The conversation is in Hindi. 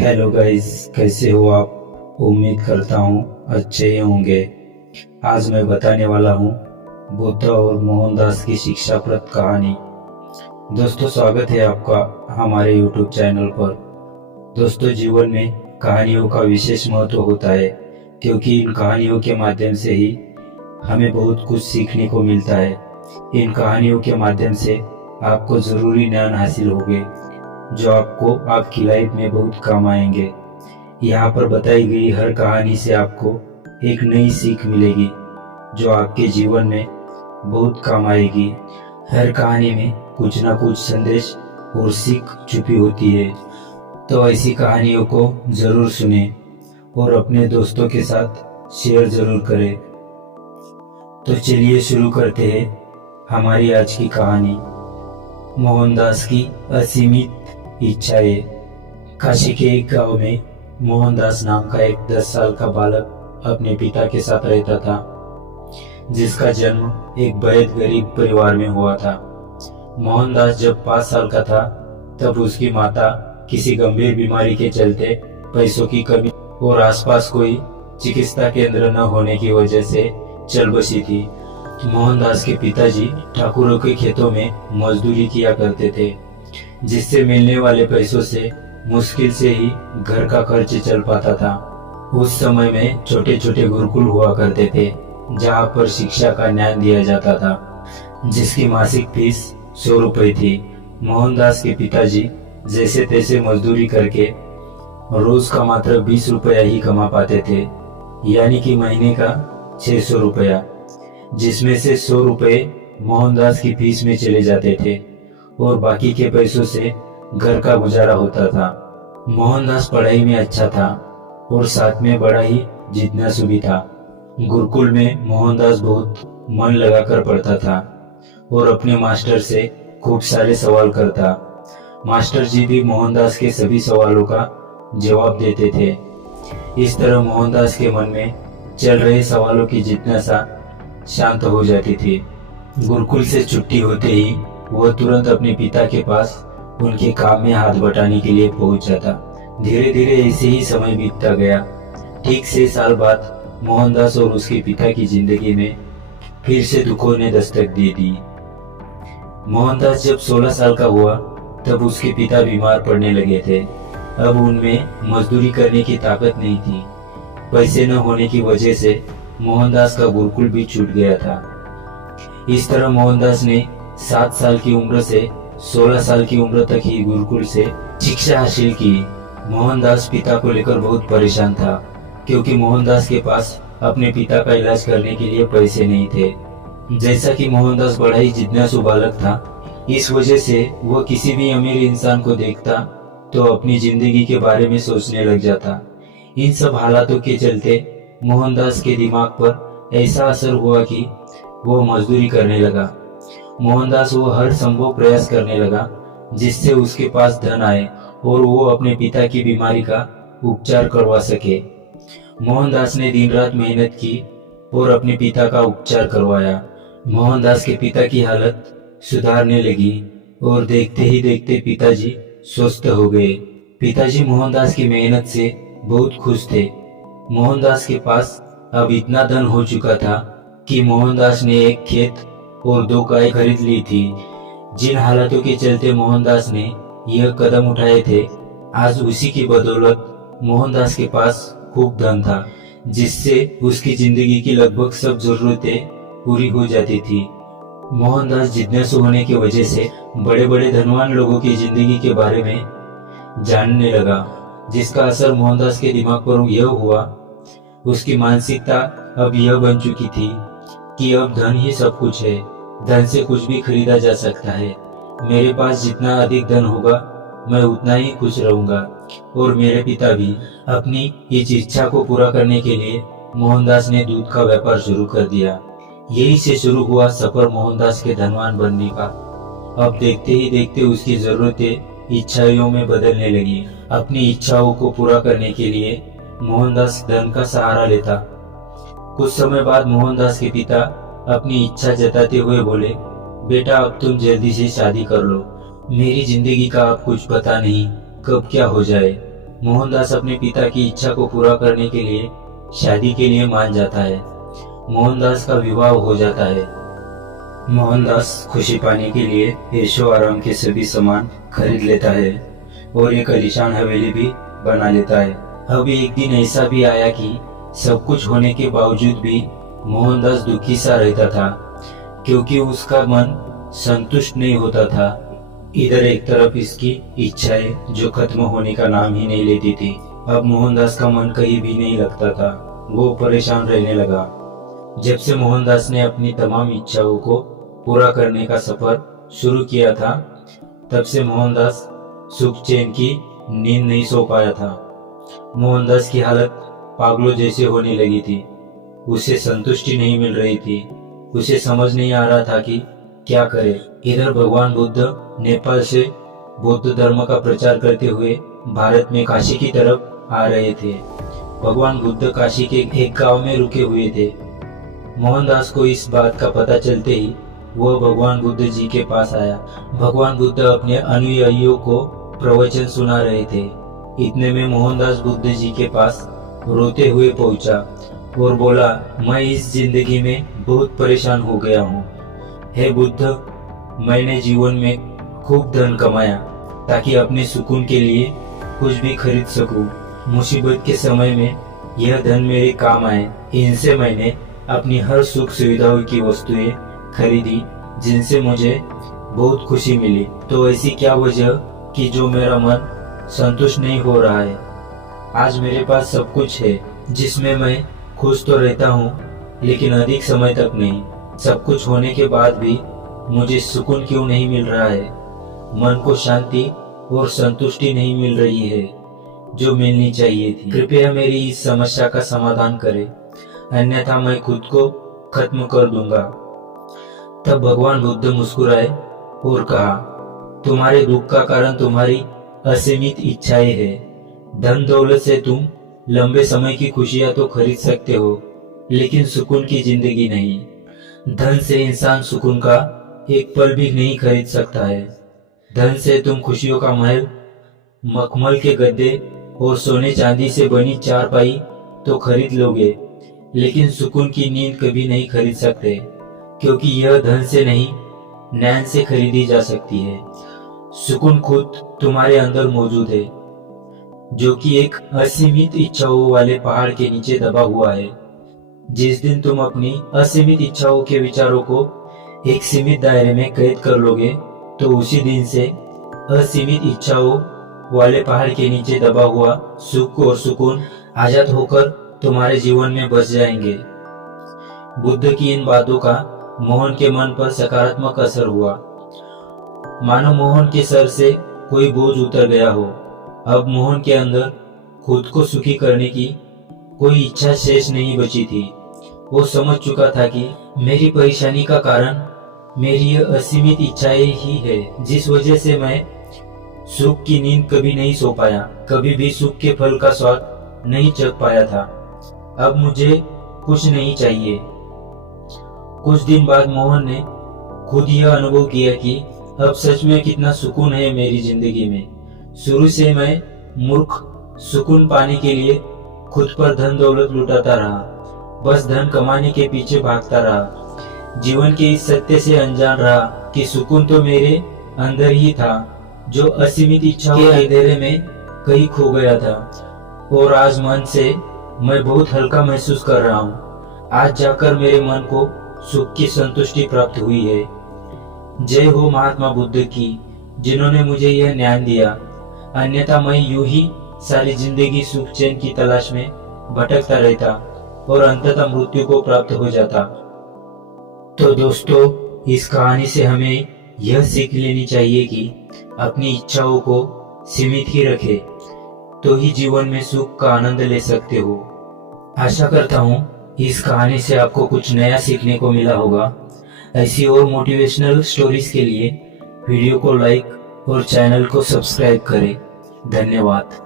हेलो गाइस, कैसे हो आप। उम्मीद करता हूँ अच्छे ही होंगे। आज मैं बताने वाला हूँ बुद्ध और मोहनदास की शिक्षाप्रद कहानी। दोस्तों, स्वागत है आपका हमारे YouTube चैनल पर। दोस्तों, जीवन में कहानियों का विशेष महत्व होता है, क्योंकि इन कहानियों के माध्यम से ही हमें बहुत कुछ सीखने को मिलता है। इन कहानियों के माध्यम से आपको ज़रूरी ज्ञान हासिल होंगे, जो आपको आपकी लाइफ में बहुत काम आएंगे। यहाँ पर बताई गई हर कहानी से आपको एक नई सीख मिलेगी, जो आपके जीवन में बहुत काम आएगी। हर कहानी में कुछ ना कुछ संदेश और सीख छुपी होती है। तो ऐसी कहानियों को जरूर सुने और अपने दोस्तों के साथ शेयर जरूर करें। तो चलिए शुरू करते हैं हमारी आज की कहानी, मोहनदास की असीमित इच्छाएं। काशी के एक गांव में मोहनदास नाम का एक 10 साल का बालक अपने पिता के साथ रहता था, जिसका जन्म एक बेहद गरीब परिवार में हुआ था। मोहनदास जब 5 साल का था, तब उसकी माता किसी गंभीर बीमारी के चलते पैसों की कमी और आसपास कोई चिकित्सा केंद्र न होने की वजह से चल बसी थी। मोहनदास के पिताजी ठाकुरों के खेतों में मजदूरी किया करते थे, जिससे मिलने वाले पैसों से मुश्किल से ही घर का खर्च चल पाता था। उस समय में छोटे छोटे गुरुकुल हुआ करते थे, जहाँ पर शिक्षा का ज्ञान दिया जाता था, जिसकी मासिक फीस 100 रुपए थी। मोहनदास के पिताजी जैसे तैसे मजदूरी करके रोज का मात्र 20 रुपया ही कमा पाते थे, यानी कि महीने का 600 रुपया, जिसमें से 100 रुपए मोहनदास की फीस में चले जाते थे और बाकी के पैसों से घर का गुजारा होता था। मोहनदास पढ़ाई में अच्छा था और साथ में बड़ा ही जिज्ञासु भी था। गुरुकुल में मोहनदास बहुत मन लगाकर पढ़ता था और अपने मास्टर से खूब सारे सवाल करता। मास्टर जी भी मोहनदास के सभी सवालों का जवाब देते थे। इस तरह मोहनदास के मन में चल रहे सवालों की जिज्ञासा शांत हो जाती थी। गुरुकुल से छुट्टी होते ही वह तुरंत अपने पिता के पास उनके काम में हाथ बटाने के लिए पहुंच जाता। धीरे धीरे ऐसे ही समय बीतता गया। ठीक 6 साल बाद मोहनदास और उसके पिता की जिंदगी में फिर से दुखों ने दस्तक दे दी। मोहनदास जब 16 साल का हुआ, तब उसके पिता बीमार पड़ने लगे थे। अब उनमें मजदूरी करने की ताकत नहीं थी। पैसे न होने की वजह से मोहनदास का गुरुकुल भी छूट गया था। इस तरह मोहनदास ने 7 साल की उम्र से 16 साल की उम्र तक ही गुरुकुल से शिक्षा हासिल की। मोहनदास पिता को लेकर बहुत परेशान था, क्योंकि मोहनदास के पास अपने पिता का इलाज करने के लिए पैसे नहीं थे। जैसा कि मोहनदास बड़ा ही जिज्ञासु बालक था, इस वजह से वह किसी भी अमीर इंसान को देखता तो अपनी जिंदगी के बारे में सोचने लग जाता। इन सब हालातों के चलते मोहनदास के दिमाग पर ऐसा असर हुआ कि वो मजदूरी करने लगा। मोहनदास वो हर संभव प्रयास करने लगा, जिससे उसके पास धन आए और वो अपने पिता की बीमारी का उपचार करवा सके। मोहनदास ने दिन रात मेहनत की और अपने पिता का उपचार करवाया। मोहनदास के पिता की हालत सुधारने लगी और देखते ही देखते पिताजी स्वस्थ हो गए। पिताजी मोहनदास की मेहनत से बहुत खुश थे। मोहनदास के पास अब इतना धन हो चुका था कि मोहनदास ने एक खेत और 2 गाय खरीद ली थी। जिन हालातों के चलते मोहनदास ने यह कदम उठाए थे, आज उसी की बदौलत मोहनदास के पास खूब धन था, जिससे उसकी जिंदगी की लगभग सब जरूरतें पूरी हो जाती थी। मोहनदास जिज्ञासु होने की वजह से बड़े बड़े धनवान लोगों की जिंदगी के बारे में जानने लगा, जिसका असर मोहनदास के दिमाग पर यह हुआ। उसकी मानसिकता अब यह बन चुकी थी कि अब धन ही सब कुछ है, धन से कुछ भी खरीदा जा सकता है। मेरे पास जितना अधिक धन होगा, मैं उतना ही खुश रहूंगा। और मेरे पिता भी। अपनी इस इच्छा को पूरा करने के लिए मोहनदास ने दूध का व्यापार शुरू कर दिया। यही से शुरू हुआ सफर मोहनदास के धनवान बनने का। अब देखते ही देखते उसकी जरूरतें इच्छाओं में बदलने लगी। अपनी इच्छाओं को पूरा करने के लिए मोहनदास धन का सहारा लेता। कुछ समय बाद मोहनदास के पिता अपनी इच्छा जताते हुए बोले, बेटा अब तुम जल्दी से शादी कर लो। मेरी जिंदगी का अब कुछ पता नहीं कब क्या हो जाए। मोहनदास अपने पिता की इच्छा को पूरा करने के लिए शादी के लिए मान जाता है। मोहनदास का विवाह हो जाता है। मोहनदास खुशी पाने के लिए ऐशो आराम के सभी सामान खरीद लेता है और एक आलीशान हवेली भी बना लेता है। अब एक दिन ऐसा भी आया कि सब कुछ होने के बावजूद भी मोहनदास दुखी सा रहता था, क्योंकि उसका मन संतुष्ट नहीं होता था। इधर एक तरफ इसकी इच्छाएं जो खत्म होने का नाम ही नहीं लेती थी। अब मोहनदास का मन कहीं भी नहीं लगता था। वो परेशान रहने लगा। जब से मोहनदास ने अपनी तमाम इच्छाओं को पूरा करने का सफर शुरू किया था, तब से मोहनदास सुख चैन की नींद नहीं सो पाया था। मोहनदास की हालत पागलों जैसे होने लगी थी। उसे संतुष्टि नहीं मिल रही थी। उसे समझ नहीं आ रहा था कि क्या करे। इधर भगवान बुद्ध नेपाल से बौद्ध धर्म का प्रचार करते हुए भारत में काशी की तरफ आ रहे थे। भगवान बुद्ध काशी के एक गांव में रुके हुए थे। मोहनदास को इस बात का पता चलते ही वह भगवान बुद्ध जी के पास आया। भगवान बुद्ध अपने अनुयायियों को प्रवचन सुना रहे थे। इतने में मोहनदास बुद्ध जी के पास रोते हुए पहुंचा और बोला, मैं इस जिंदगी में बहुत परेशान हो गया हूँ। हे बुद्ध, मैंने जीवन में खूब धन कमाया ताकि अपने सुकून के लिए कुछ भी खरीद सकूं। मुसीबत के समय में यह धन मेरे काम आए। इनसे मैंने अपनी हर सुख सुविधाओं की वस्तुएं खरीदी, जिनसे मुझे बहुत खुशी मिली। तो ऐसी क्या वजह कि जो मेरा मन संतुष्ट नहीं हो रहा है। आज मेरे पास सब कुछ है जिसमें मैं खुश तो रहता हूँ, लेकिन अधिक समय तक नहीं। सब कुछ होने के बाद भी मुझे सुकून क्यों नहीं मिल रहा है। मन को शांति और संतुष्टि नहीं मिल रही है जो मिलनी चाहिए थी। कृपया मेरी इस समस्या का समाधान करें, अन्यथा मैं खुद को खत्म कर दूंगा। तब भगवान बुद्ध मुस्कुराए और कहा, तुम्हारे दुख का कारण तुम्हारी असीमित इच्छाएं हैं। धन दौलत से तुम लंबे समय की खुशियां तो खरीद सकते हो, लेकिन सुकून की जिंदगी नहीं। धन से इंसान सुकून का एक पल भी नहीं खरीद सकता है। धन से तुम खुशियों का महल, मखमल के गद्दे और सोने चांदी से बनी चारपाई तो खरीद लोगे, लेकिन सुकून की नींद कभी नहीं खरीद सकते, क्योंकि यह धन से नहीं, ज्ञान से खरीदी जा सकती है। सुकून खुद तुम्हारे अंदर मौजूद है, जो कि एक असीमित इच्छाओं वाले पहाड़ के नीचे दबा हुआ है। जिस दिन तुम अपनी असीमित इच्छाओं के विचारों को एक सीमित दायरे में कैद कर लोगे, तो उसी दिन से असीमित इच्छाओं वाले पहाड़ के नीचे दबा हुआ सुख और सुकून आजाद होकर तुम्हारे जीवन में बस जाएंगे। बुद्ध की इन बातों का मोहन के मन पर सकारात्मक असर हुआ। मानो मोहन के सर से कोई बोझ उतर गया हो। अब मोहन के अंदर खुद को सुखी करने की कोई इच्छा शेष नहीं बची थी। वो समझ चुका था कि मेरी परेशानी का कारण मेरी यह असीमित इच्छाएं ही है, जिस वजह से मैं सुख की नींद कभी नहीं सो पाया, कभी भी सुख के फल का स्वाद नहीं चख पाया था। अब मुझे कुछ नहीं चाहिए। कुछ दिन बाद मोहन ने खुद यह अनुभव किया कि अब सच में कितना सुकून है मेरी जिंदगी में। शुरू से मैं मूर्ख सुकून पाने के लिए खुद पर धन दौलत लुटाता रहा, बस धन कमाने के पीछे भागता रहा। जीवन के इस सत्य से अनजान रहा कि सुकून तो मेरे अंदर ही था, जो असीमित इच्छाओं के अंधेरे में कहीं खो गया था। और आज मन से मैं बहुत हल्का महसूस कर रहा हूँ। आज जाकर मेरे मन को सुख की संतुष्टि प्राप्त हुई है। जय हो महात्मा बुद्ध की, जिन्होंने मुझे यह ज्ञान दिया। अन्यथा मैं यूं ही सारी जिंदगी सुख चैन की तलाश में भटकता रहता और अंततः मृत्यु को प्राप्त हो जाता। तो दोस्तों, इस कहानी से हमें यह सीख लेनी चाहिए कि अपनी इच्छाओं को सीमित ही रखें, तो ही जीवन में सुख का आनंद ले सकते हो। आशा करता हूँ इस कहानी से आपको कुछ नया सीखने को मिला होगा। ऐसी और मोटिवेशनल स्टोरीज के लिए वीडियो को लाइक और चैनल को सब्सक्राइब करें। धन्यवाद।